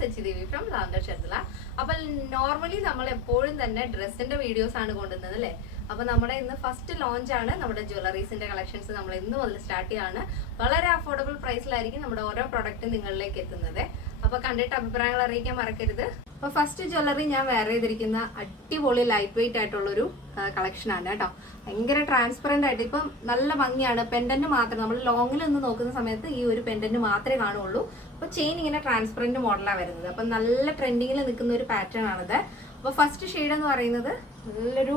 സച്ചിദേവി from lavender ഷർദില. അപ്പോൾ normally നമ്മൾ എപ്പോഴും തന്നെ ഡ്രസ്സിന്റെ വീഡിയോസ് ആണ് കൊണ്ടുവന്നത് അല്ലേ. അപ്പൊ നമ്മുടെ ഇന്ന് ഫസ്റ്റ് ലോഞ്ച് ആണ് നമ്മുടെ ജ്വല്ലറീസിന്റെ കളക്ഷൻസ്. നമ്മൾ ഇന്ന് മുതൽ സ്റ്റാർട്ട് ചെയ്യാണ്. വളരെ അഫോർഡബിൾ പ്രൈസിലായിരിക്കും നമ്മുടെ ഓരോ പ്രൊഡക്റ്റും നിങ്ങളിലേക്ക് എത്തുന്നത്. അപ്പൊ കണ്ടിട്ട് അഭിപ്രായങ്ങൾ അറിയിക്കാൻ മറക്കരുത്. അപ്പൊ ഫസ്റ്റ് ജ്വല്ലറി ഞാൻ വെയർ ചെയ്തിരിക്കുന്ന അടിപൊളി ലൈറ്റ് വെയിറ്റ് ആയിട്ടുള്ളൊരു കളക്ഷൻ ആണ് കേട്ടോ. ഭയങ്കര ട്രാൻസ്പെറന്റ് ആയിട്ട് ഇപ്പം നല്ല ഭംഗിയാണ്. പെൻഡന്റ് മാത്രം നമ്മൾ ലോങ്ങിൽ നിന്ന് നോക്കുന്ന സമയത്ത് ഈ ഒരു പെൻഡന്റ് മാത്രമേ കാണുള്ളൂ. അപ്പൊ ചെയിൻ ഇങ്ങനെ ട്രാൻസ്പെറന്റ് മോഡലാണ് വരുന്നത്. അപ്പൊ നല്ല ട്രെൻഡിങ്ങിൽ നിൽക്കുന്ന ഒരു പാറ്റേൺ ആണിത്. അപ്പൊ ഫസ്റ്റ് ഷെയ്ഡ് എന്ന് പറയുന്നത് നല്ലൊരു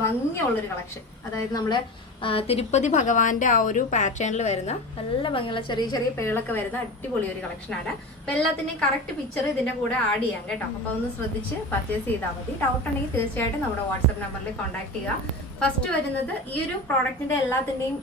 ഭംഗിയുള്ളൊരു കളക്ഷൻ. അതായത് നമ്മള് തിരുപ്പതി ഭഗവാന്റെ ആ ഒരു പാറ്റേണിൽ വരുന്ന നല്ല ഭംഗിയുള്ള ചെറിയ ചെറിയ പേളൊക്കെ വരുന്ന അടിപൊളി ഒരു കളക്ഷനാണ്. അപ്പൊ എല്ലാത്തിന്റെയും കറക്റ്റ് പിക്ചർ ഇതിന്റെ കൂടെ ആഡ് ചെയ്യാം കേട്ടോ. അപ്പൊ ഒന്ന് ശ്രദ്ധിച്ച് പർച്ചേസ് ചെയ്താൽ മതി. ഡൗട്ട് ഉണ്ടെങ്കിൽ തീർച്ചയായിട്ടും നമ്മുടെ വാട്സ്ആപ്പ് നമ്പറിൽ കോൺടാക്ട് ചെയ്യുക. ഫസ്റ്റ് വരുന്നത് ഈ ഒരു പ്രോഡക്റ്റിന്റെ എല്ലാത്തിന്റെയും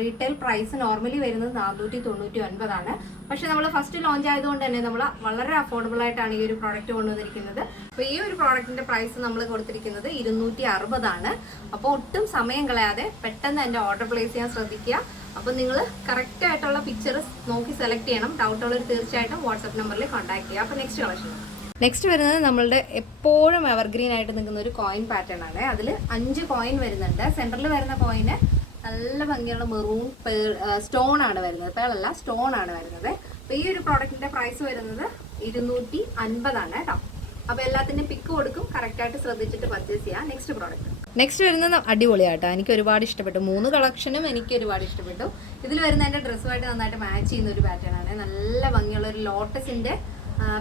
റീറ്റെയിൽ പ്രൈസ് നോർമലി വരുന്നത് 499 ആണ്. പക്ഷെ നമ്മൾ ഫസ്റ്റ് ലോഞ്ച് ആയതുകൊണ്ട് തന്നെ നമ്മൾ വളരെ അഫോർഡബിൾ ആയിട്ടാണ് ഈ ഒരു പ്രോഡക്റ്റ് കൊണ്ടുവന്നിരിക്കുന്നത്. അപ്പൊ ഈ ഒരു പ്രോഡക്റ്റിന്റെ പ്രൈസ് നമ്മൾ കൊടുത്തിരിക്കുന്നത് 260 ആണ്. അപ്പോൾ ഒട്ടും സമയം കളയാതെ പെട്ടെന്ന് എന്റെ ഓർഡർ പ്ലേസ് ചെയ്യാൻ ശ്രദ്ധിക്കുക. അപ്പൊ നിങ്ങൾ കറക്റ്റ് ആയിട്ടുള്ള പിക്ചർ നോക്കി സെലക്ട് ചെയ്യണം. ഡൗട്ട് ഉള്ളവർ തീർച്ചയായിട്ടും വാട്സ്ആപ്പ് നമ്പറിൽ കോൺടാക്ട് ചെയ്യുക. അപ്പൊ നെക്സ്റ്റ് കളക്ഷൻ നെക്സ്റ്റ് വരുന്നത് നമ്മളുടെ എപ്പോഴും എവർഗ്രീൻ ആയിട്ട് നിൽക്കുന്ന ഒരു കോയിൻ പാറ്റേൺ ആണ്. അതിൽ 5 കോയിൻ വരുന്നുണ്ട്. സെന്ററിൽ വരുന്ന കോയിന് നല്ല ഭംഗിയുള്ള മെറൂൺ സ്റ്റോൺ ആണ് വരുന്നത്. പേളല്ല, സ്റ്റോൺ ആണ് വരുന്നത്. അപ്പൊ ഈ ഒരു പ്രോഡക്റ്റിന്റെ പ്രൈസ് വരുന്നത് 250 ആണ് കേട്ടോ. അപ്പൊ എല്ലാത്തിന്റെ പിക്ക് കൊടുക്കും. കറക്റ്റ് ആയിട്ട് ശ്രദ്ധിച്ചിട്ട് പർച്ചേസ് ചെയ്യാം. നെക്സ്റ്റ് പ്രോഡക്റ്റ് നെക്സ്റ്റ് വരുന്നത് അടിപൊളിയാട്ടോ. എനിക്ക് ഒരുപാട് ഇഷ്ടപ്പെട്ടു. 3 കളക്ഷനും എനിക്ക് ഒരുപാട് ഇഷ്ടപ്പെട്ടു. ഇതിൽ വരുന്ന എന്റെ ഡ്രസ്സുമായിട്ട് നന്നായിട്ട് മാച്ച് ചെയ്യുന്ന ഒരു പാറ്റേൺ ആണ്. നല്ല ഭംഗിയുള്ള ഒരു ലോട്ടസിന്റെ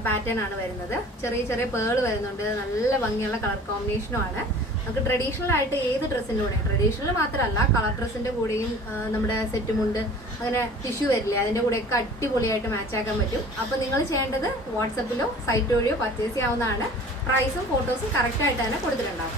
പാറ്റേൺ ആണ് വരുന്നത്. ചെറിയ ചെറിയ പേള് വരുന്നുണ്ട്. നല്ല ഭംഗിയുള്ള കളർ കോമ്പിനേഷനും ആണ്. നമുക്ക് ട്രഡീഷണൽ ആയിട്ട് ഏത് ഡ്രസ്സിൻ്റെ കൂടെയും, ട്രഡീഷണൽ മാത്രമല്ല കളർ ഡ്രസ്സിൻ്റെ കൂടെയും നമ്മുടെ സെറ്റുമുണ്ട് അങ്ങനെ ടിഷ്യൂ വരില്ലേ, അതിൻ്റെ കൂടെയൊക്കെ അടിപൊളിയായിട്ട് മാച്ച് ആക്കാൻ പറ്റും. അപ്പോൾ നിങ്ങൾ ചെയ്യേണ്ടത് വാട്സപ്പിലോ സൈറ്റ് വഴിയോ പർച്ചേസ് ചെയ്യാവുന്നതാണ്. പ്രൈസും ഫോട്ടോസും കറക്റ്റായിട്ട് തന്നെ കൊടുത്തിട്ടുണ്ടാകും.